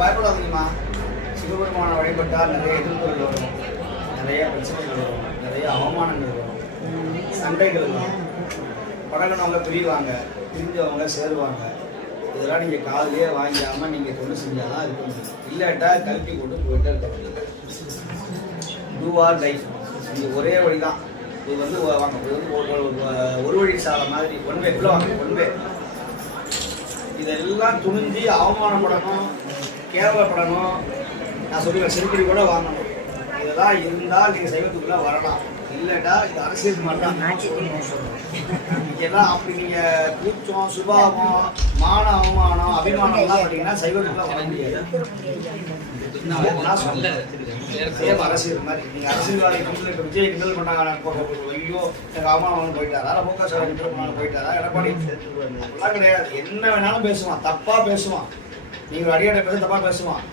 பயப்படாதீங்கம்மா. சிவபெருமான வழிபட்டால் நிறைய எதிர்ப்புகள் வரும், நிறைய பிரச்சனைகள் வரும், நிறைய அவமானங்கள் வரும், சண்டைகள் வரும். பழகினவங்க பிரிவாங்க, பிரிஞ்சவங்க சேருவாங்க. இதெல்லாம் நீங்கள் காலையே வாங்கிக்காமல் நீங்கள் தொண்டு செஞ்சால் தான் இருக்க முடியும். இல்லாட்டா கல்வி கொண்டு போயிட்டே இருக்க முடியும். டூ ஆர் லைஃப், இது ஒரே வழி தான். இது வந்து வாங்க, இது வந்து ஒரு வழி சாலை மாதிரி, ஒன்வே உள்ள வாங்க, ஒன்வே. இதெல்லாம் துணிஞ்சு அவமானப்படணும், கேவலப்படணும், நான் சொல்லுவேன் செருப்படி கூட வாங்கணும். இதெல்லாம் இருந்தால் நீங்கள் சைவத்துக்குள்ளே வரலாம். இல்லைட்டா இது அரசியல் மட்டும் இதெல்லாம் அப்படி நீங்கள் கூச்சம், சுபாவம், மான அவமானம், அபிமானம்லாம் பார்த்தீங்கன்னா சைவத்துக்குள்ளே வர முடியாது. நான் சொல்ல சேம் அரசியல் மாதிரி. நீங்கள் அரசியல்வாதி கம்பெனி இப்போ விஜய் கிண்டல் பண்ணாங்க, ஐயோ எனக்கு அவமானம் போயிட்டாரா, முக ஸ்டாலின் கிண்டல் பண்ணாலும் போயிட்டாரா, எடப்பாடி அப்படிலாம் கிடையாது. என்ன வேணாலும் பேசுவான், தப்பாக பேசுவான். நீங்கள் அடியாட பேச தப்பாக பேசுவான்.